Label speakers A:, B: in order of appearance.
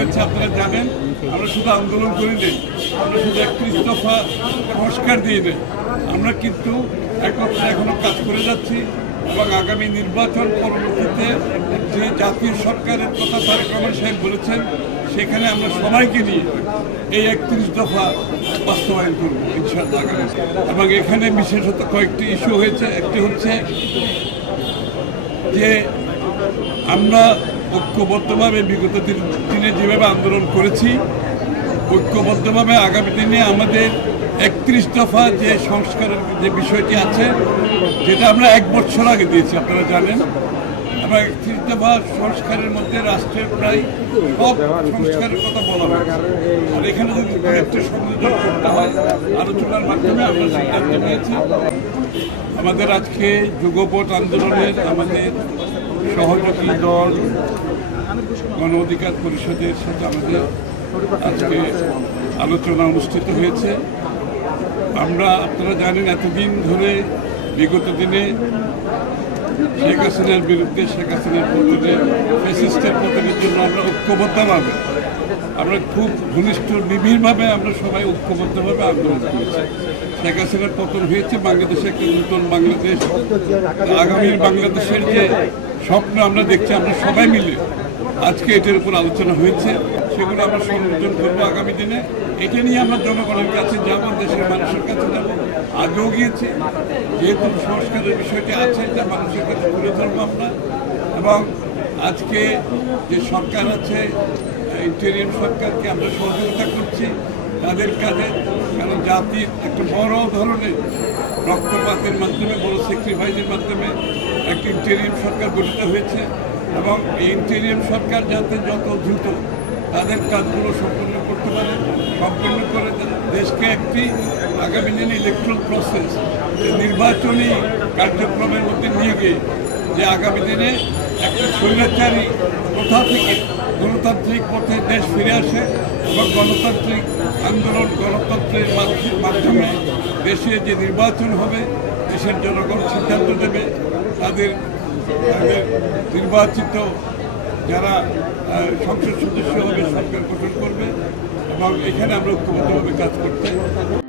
A: হয়েছে আপনারা জানেন, আমরা শুধু আন্দোলন করি নেই, আমরা শুধু একত্রিশ দফা সংস্কার দিয়ে নেই। আমরা কিন্তু একত্রে এখনও কাজ করে যাচ্ছি এবং আগামী নির্বাচন পরবর্তীতে যে জাতীয় সরকারের কথা তারেক রহমান সাহেব বলেছেন, সেখানে আমরা সবাইকে নিয়ে এই একত্রিশ দফা বাস্তবায়ন করব, ইনশাআল্লাহ এবং এখানে বিশেষত কয়েকটি ইস্যু হয়েছে, একটি হচ্ছে যে আমরা ঐক্যবদ্ধভাবে বিগত দিন- যেভাবে আন্দোলন করেছি, ঐক্যবদ্ধভাবে আগামী দিনে আমাদের একত্রিশ দফা যে সংস্কারের যে বিষয়টি আছে, যেটা আমরা এক বছর আগে দিয়েছি, আপনারা জানেন। আমরা একত্রিশ দফা সংস্কারের মধ্যে রাষ্ট্রের প্রায় সব সংস্কারের কথা বলা আর এখানে যদি একটা সংযোজন করতে হয়, আলোচনার মাধ্যমে আমরা সিদ্ধান্ত নিয়েছি, আমাদের আজকে যুগপট আন্দোলনের আমাদের সহযোগী দল গণ অধিকার পরিষদের সাথে আমাদের আজকে আলোচনা অনুষ্ঠিত হয়েছে। আমরা আপনারা জানেন এতদিন ধরে বিগত দিনে শেখ হাসিনার বিরুদ্ধে, শেখ হাসিনার পতনে ফেসিস্টের পতনের জন্য আমরা ঐক্যবদ্ধভাবে, আমরা খুব ঘনিষ্ঠ নিবিড়ভাবে আমরা সবাই ঐক্যবদ্ধভাবে আন্দোলন করেছি। শেখ হাসিনার পতন হয়েছে বাংলাদেশে একটা নতুন বাংলাদেশ। আগামীর বাংলাদেশের যে স্বপ্ন আমরা দেখছি, আমরা সবাই মিলে আজকে এটার উপর আলোচনা হয়েছে, সেগুলো আমরা সংযোজন করব আগামী দিনে। এটা নিয়ে আমরা জনগণের কাছে যাব, দেশের মানুষের কাছে যাব। আগেও গিয়েছি, যেহেতু সংস্কারের বিষয়টি আছে, এটা মানুষের কাছে তুলে ধরবো আমরা। এবং আজকে যে সরকার আছে, ইন্টেরিয়াম সরকারকে আমরা সহযোগিতা করছি তাদের কাজে, কারণ জাতির একটা বড় ধরনের রক্তপাতের মাধ্যমে, বড় স্যাক্রিফাইসের মাধ্যমে একটা ইন্টেরিয়াম সরকার গঠিত হয়েছে। এবং ইন্টেরিয়াম সরকার যাতে যত দ্রুত তাদের কাজগুলো সম্পন্ন করতে পারে, সম্পন্ন করে দেশকে একটি আগামী দিনে ইলেকট্রাল প্রসেস নির্বাচনী কার্যক্রমের মধ্যে নিয়ে গিয়ে যে আগামী দিনে একটা স্বৈরাচারী কোথা থেকে গণতান্ত্রিক পথে দেশ ফিরে আসে এবং গণতান্ত্রিক আন্দোলন গণতন্ত্রের মাধ্য- মাধ্যমে দেশে যে নির্বাচন হবে, দেশের জনগণ সিদ্ধান্ত দেবে তাদের নির্বাচিত যারা সংসদ সদস্য হবে সরকার গঠন করবে এবং এখানে আমরা ঐক্যবদ্ধভাবে কাজ করতে